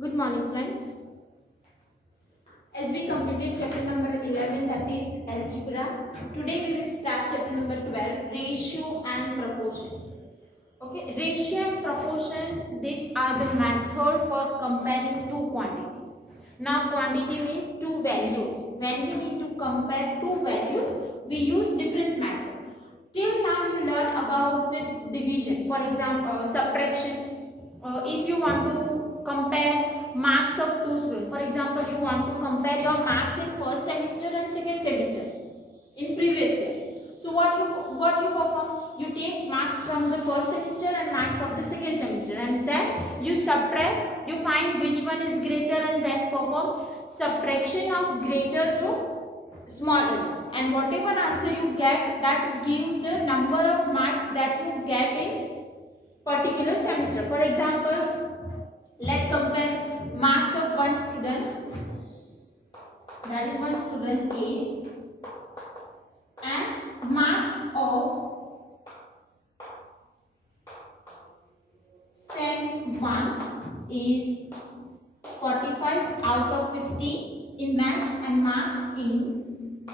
Good morning, friends. As we completed chapter number 11, that is algebra, today we will start chapter number 12, ratio and proportion. Okay, ratio and proportion, these are the method for comparing two quantities. Now, quantity means two values. When we need to compare two values, we use different method. Till now, you learn about the division. For example, subtraction. If you want to compare marks of two students, for example, you want to compare your marks in first semester and second semester in previous year. So what you perform? You take marks from the first semester and marks of the second semester, and then you subtract. You find which one is greater, and then perform subtraction of greater to smaller. And whatever answer you get, that give the number of marks that you get in particular semester. For example, let's compare marks of one student, that is one student A, and marks of Sem 1 is 45 out of 50 in maths, and marks in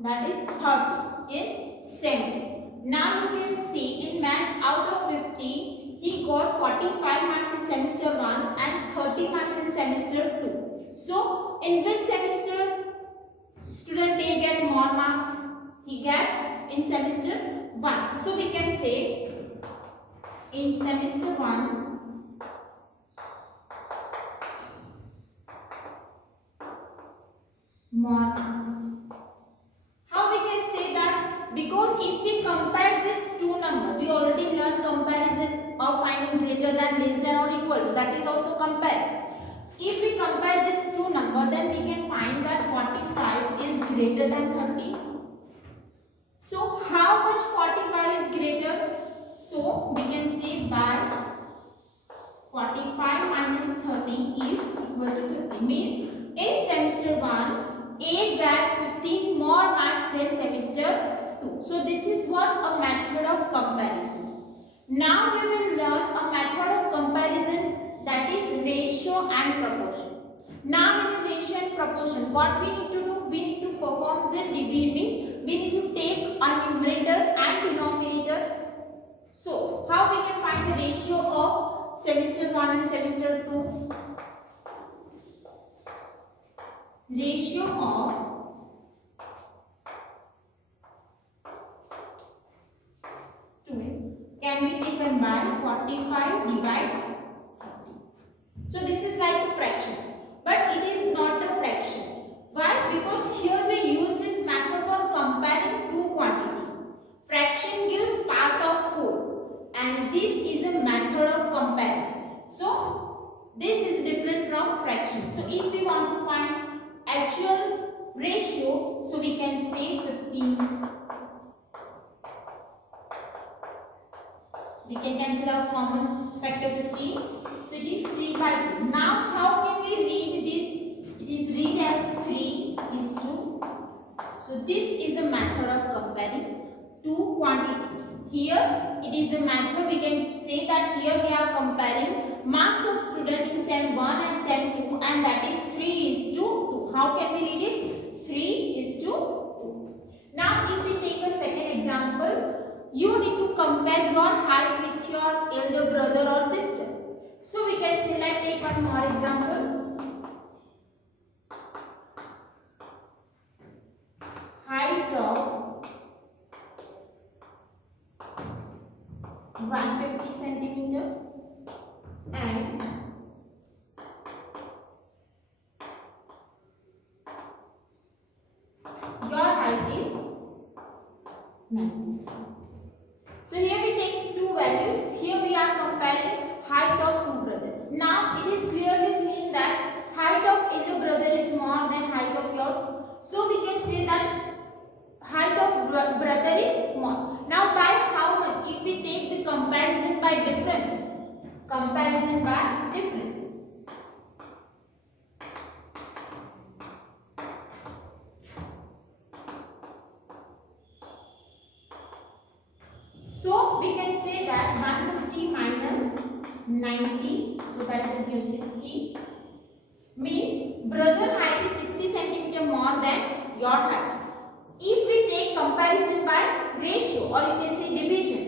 that is 30 in Sem. Now you can see in maths out of 50, he got 45 marks in semester 1 and 30 marks in semester 2. So in which semester student A get more marks? He get in semester 1. So we can say in semester 1 more marks. How we can say that? Because if we compare these two numbers, we already learned comparison of finding greater than, less than or equal to. That is also compare. If we compare these two numbers, then we can find that 45 is greater than 30. So how much 45 is greater? So we can say by 45 minus 30 is equal to 50. Means in semester 1, A got 15 more marks than semester 2. So this is what a method of comparison. Now we will learn a method of comparison, that is ratio and proportion. Now in ratio and proportion, what we need to do? We need to perform the division. Means we need to take a numerator and denominator. So how we can find the ratio of semester 1 and semester 2? Ratio of can be taken by 45 divided 30. So this is like a fraction, but it is not a fraction. Why? Because here we use this method for comparing two quantities. Fraction gives part of whole, and this is a method of comparing. So this is different from fraction. So if we want to find actual ratio, so we can say 15. We can cancel out common factor 15. So it is 3 by 2. Now how can we read this? It is read as 3 is 2. So this is a method of comparing two quantities. Here it is a method, we can say that here we are comparing marks of student in Sem 1 and Sem 2, and that is 3 is to 2. How can we read it? 3 is to 2. Now if we take a second example, you need to compare your height with your elder brother or sister. So we can say, let's take one more example. Height of 150 centimeter and your height is 90 centimeters. So here we take two values. Here we are comparing height of two brothers. Now it is clearly seen that height of elder brother is more than height of yours. So we can say that height of brother is more. Now by how much? If we take the comparison by difference. Comparison by difference. So we can say that 150 minus 90, so that will give 60. Means brother height is 60 centimeter more than your height. If we take comparison by ratio, or you can say division,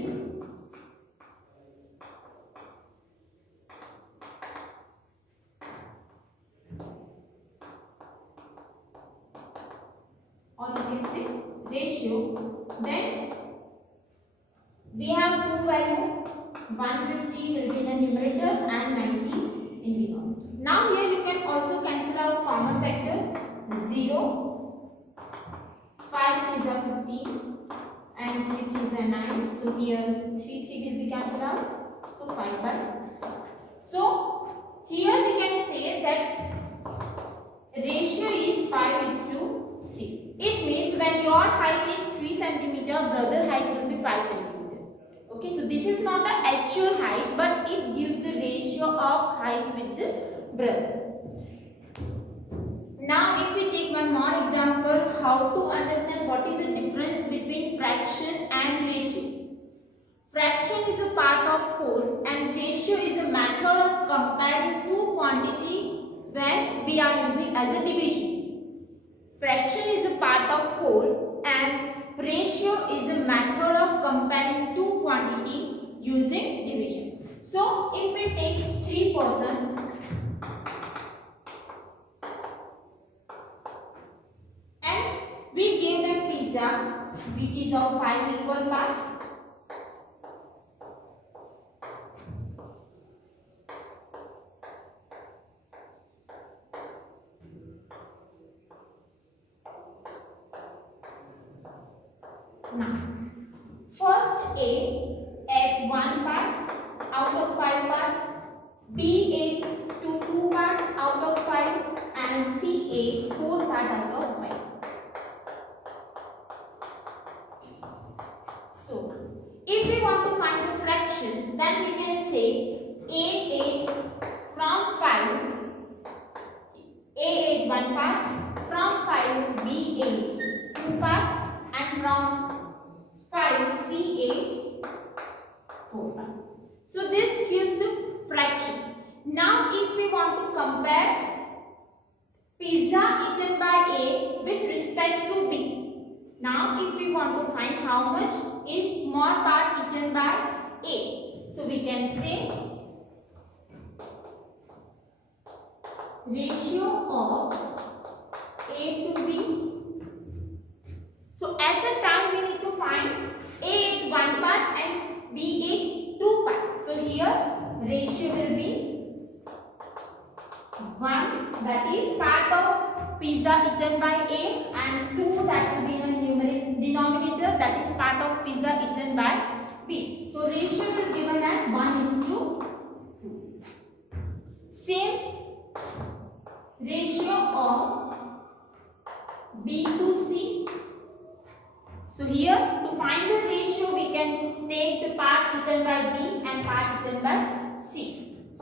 or you can say ratio, then we have two value. 150 will be in the numerator and 90 in denominator. Now here you can also cancel out common factor. 0, 5 is a 15 and 3 is a 9. So here 3 will be cancelled out. So 5 by 5. So here we can say that ratio is 5:3. It means when your height is 3 centimeter, brother height will be 5 centimeter. Okay, so this is not the actual height, but it gives the ratio of height with the brothers. Now if we take one more example, how to understand what is the difference between fraction and ratio. Fraction is a part of whole and ratio is a method of comparing two quantity when we are using as a division. Fraction is a part of whole and ratio is a method of comparing two quantity using division. So if we take 3 person and we give them pizza which is of 5 equal parts. Now, first A at 1 part out of 5 part, B ate 2 part out of 5 and C ate 4 part out of 5. So, if we want to find the fraction, then we can say A ate from 5, A ate 1 part, from 5 B ate 2 part and from 5 C ate 4 part. So this gives the fraction. Now if we want to compare pizza eaten by A with respect to B. Now if we want to find how much is more part eaten by A. So we can say ratio of A to B. So at the time we need to find A ate 1 part and B ate 2 parts. So here ratio will be 1, that is part of pizza eaten by A, and 2 that will be in a denominator, that is part of pizza eaten by B. So ratio will be given as 1:2. Same ratio of B to C. So here to find the ratio we can take the part eaten by B and part eaten by C.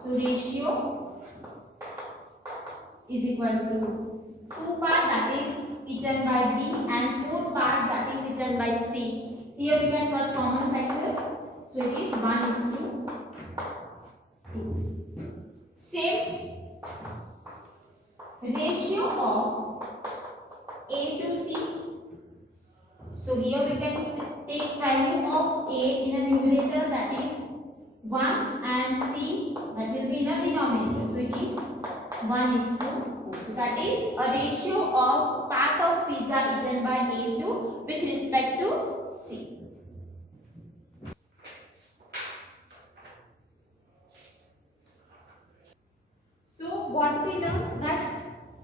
So ratio is equal to 2 part that is eaten by B and 4 part that is eaten by C. Here we can cut common factor. So it is 1:2. Same ratio of A to C. So here we can take value of A in a numerator, that is 1, and C that will be in a denominator. So it is 1:4. That is a ratio of part of pizza eaten by A to with respect to C. So what we learned that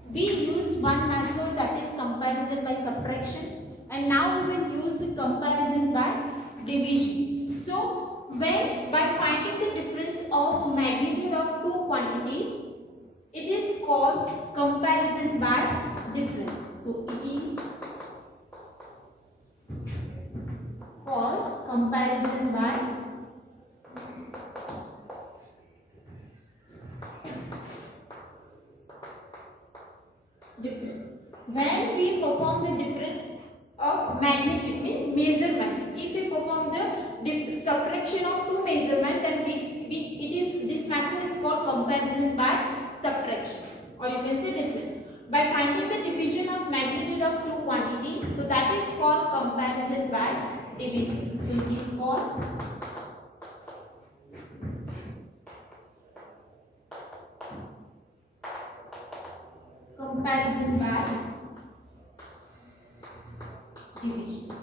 we use one method, that is comparison by subtraction. And now we will use the comparison by division. So when by finding the difference of magnitude of two quantities, it is called comparison by difference. So it is called comparison by difference. When we perform the difference of magnitude, means measurement. If we perform the the division of magnitude of two quantity, so that is called comparison by division. So it is called comparison by division.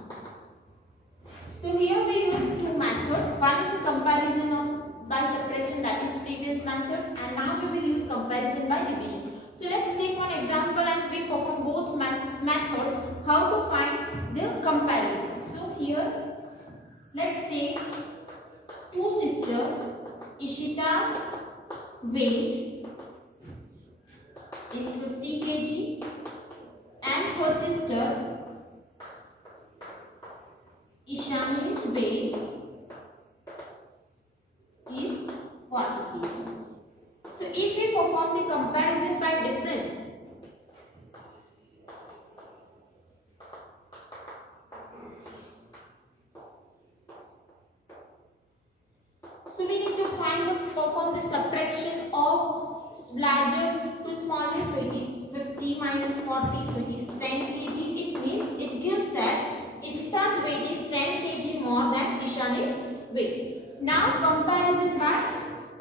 So here we use two methods. One is a comparison of by subtraction, that is previous method, and now we will use comparison by division. So let's take one example and we perform both method how to find the comparison. So here let's say two sisters, Ishita's weight is 50 kg and her sister Ishani's weight is 40 kg. So if we perform the comparison by difference, so we need to perform the subtraction of larger to smaller. So it is 50 minus 40, so it is 10 kg. It means it gives that Ishita's weight is 10 kg more than Ishani's weight. Now comparison by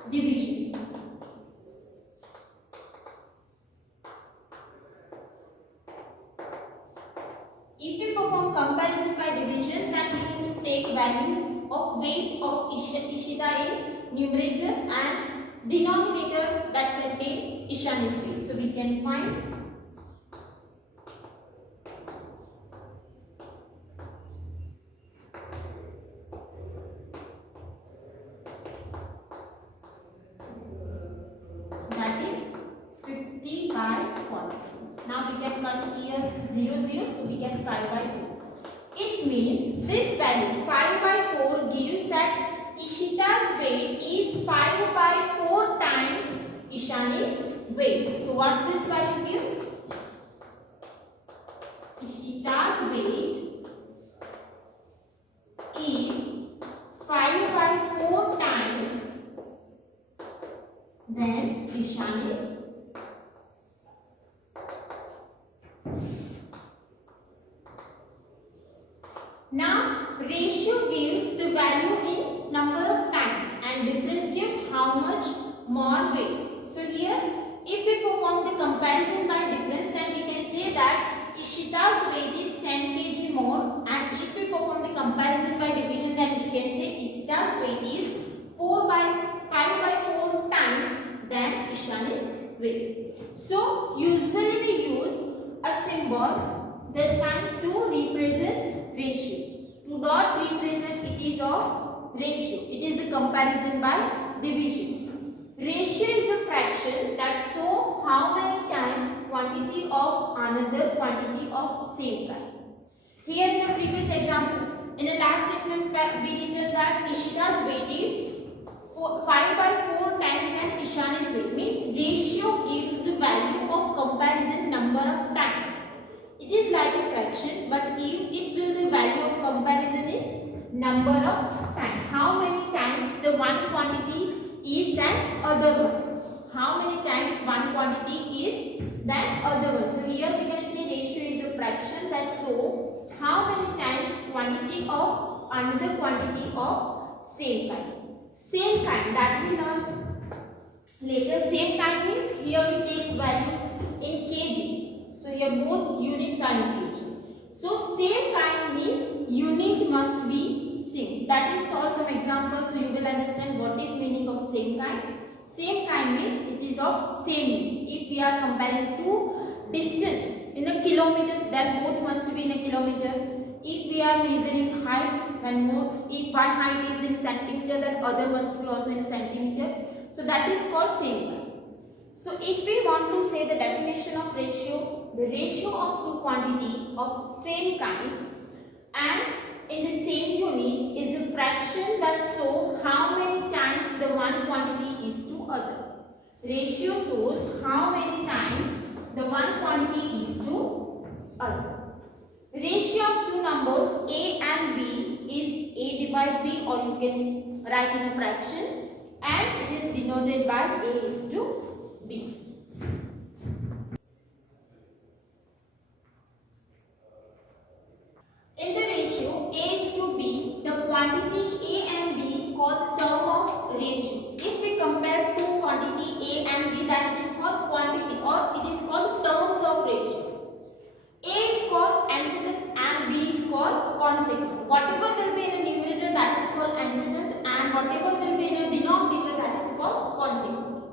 division. If we perform comparison by division, then we need to take value of weight of Ishita in numerator and denominator that contain Ishani's weight. So we can find that is 50 by 40. Now we can cut here 0, 0, so we get 5 by 4. It means this value 5 by 4 gives that Ishita's weight is 5 by 4 times Ishani's weight. So what this value gives? Ishita's weight is 5 by 4 times then Ishani's. Now ratio gives the value in number of times and difference gives how much more weight. So here if we perform the comparison by difference, then we can say that Ishita's weight is 10 kg more, and if we perform the comparison by division, then we can say Ishita's weight is 5 by 4 times than Ishani's weight. So usually we use a symbol, the sign to represent ratio. To dot represent it is of ratio. It is a comparison by division. Ratio is a fraction that show how many times quantity of another quantity of same kind. Here in the previous example, in the last statement we written that Ishita's weight is 5 by 4 times than Ishani's weight. Means ratio gives the value of comparison number of times. It is like a fraction, but it will the value of comparison in number of times. How many times the one quantity is than other one? How many times one quantity is than other one? So here we can say ratio is a fraction that show how many times quantity of another quantity of same kind. Same kind that we learn later. Same kind means here we take value in kg. So here both units are in kg. So same kind means unit must be same. That will solve some examples, so you will understand what is meaning of same kind. Same kind means it is of same unit. If we are comparing two distance in a kilometer, then both must be in a kilometer. If we are measuring heights, then if one height is in centimeter, then other must be also in centimeter. So that is called same kind. So if we want to say the definition of ratio, the ratio of two quantity of same kind and in the same unit is a fraction that shows how many times the one quantity is to other. Ratio shows how many times the one quantity is to other. Ratio of two numbers A and B is A divided B, or you can write in a fraction, and it is denoted by A is to B. called antecedent, and whatever will be in a denominator, that is called consequent.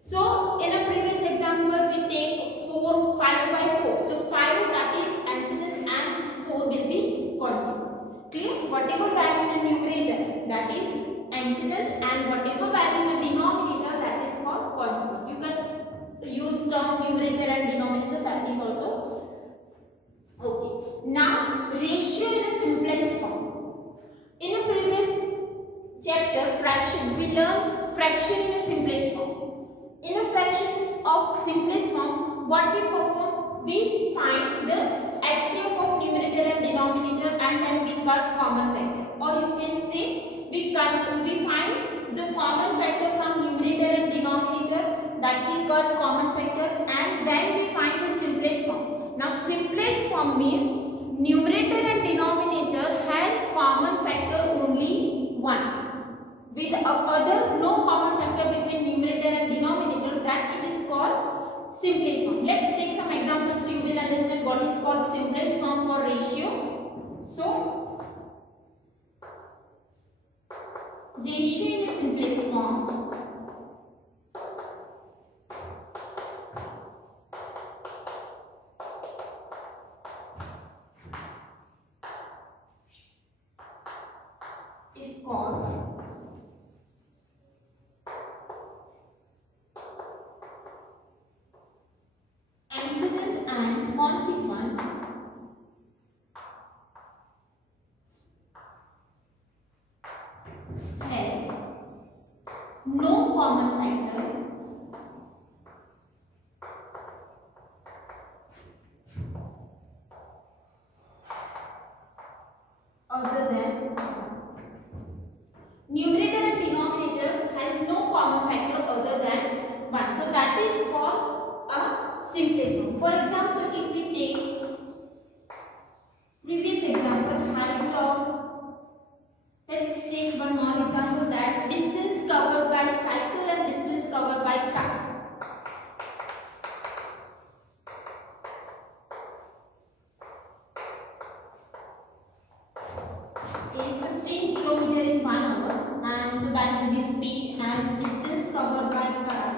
So in a previous example we take 5 by 4. So 5, that is antecedent, and 4 will be consequent. Clear? Whatever value in the numerator, that is antecedent, and whatever value in the denominator, that is called consequent. You can use term numerator and denominator, that is also okay. Now ratio in the simplest form. In a previous chapter fraction, we learned fraction in the simplest form. In a fraction of simplest form, what we perform? We find the HCF of numerator and denominator, and then we cut common factor. Or you can say we find the common factor from numerator and denominator, that we cut common factor, and then we find the simplest form. Now simplest form means numerator and denominator has common factor only 1. With other no common factor between numerator and denominator, that it is called simplest form. Let's take some examples so you will understand what is called simplest form for ratio. So ratio in the simplest form is called antecedent and consequent has no common factor other than numerator and denominator has no common factor other than 1. So that is called a simplest form. For example, if we take previous example, height of, let's take one more example, that distance covered by cycle and distance covered by car. Is 15 km in 1 hour, and so that will be speed, and distance covered by car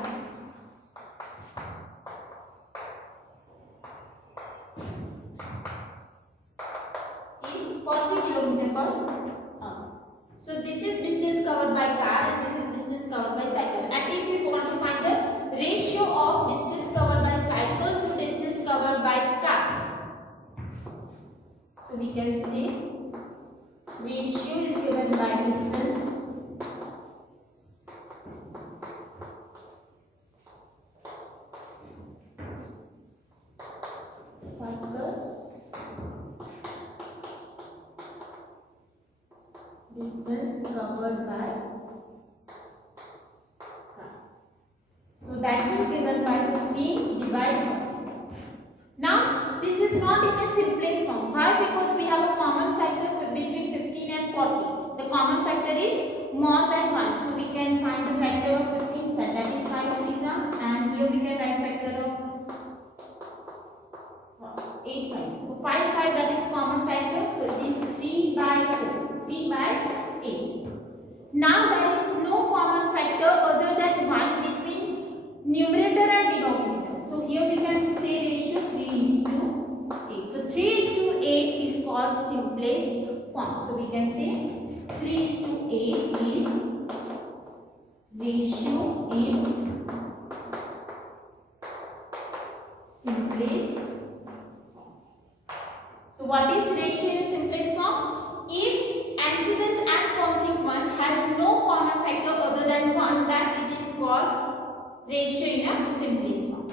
is 40 km per hour. So this is distance covered by car, and this is distance covered by cycle. And if we want to find the ratio of distance covered by cycle to distance covered by car, so we can say ratio is given by distance cycle distance covered by car. So that will be given by 15 divided by 40. Now this is not in a simplest form. Why? Because we have a common factor between 15 and 40. The common factor is more than 1. So we can find the factor of 15, that is 5 Lisa, and here we can write factor of 8 5. So 5 5, that is common factor. So it is 3 by 4. 3 by 8. Now there is no common factor other than 1 between numerator and denominator. So here we can say ratio 3:8. So 3:8 is called simplest form. So we can say 3:8 is ratio in simplest form. So what is ratio in simplest form? If antecedent and consequent has no common factor other than 1, that it is called ratio in a simplest form.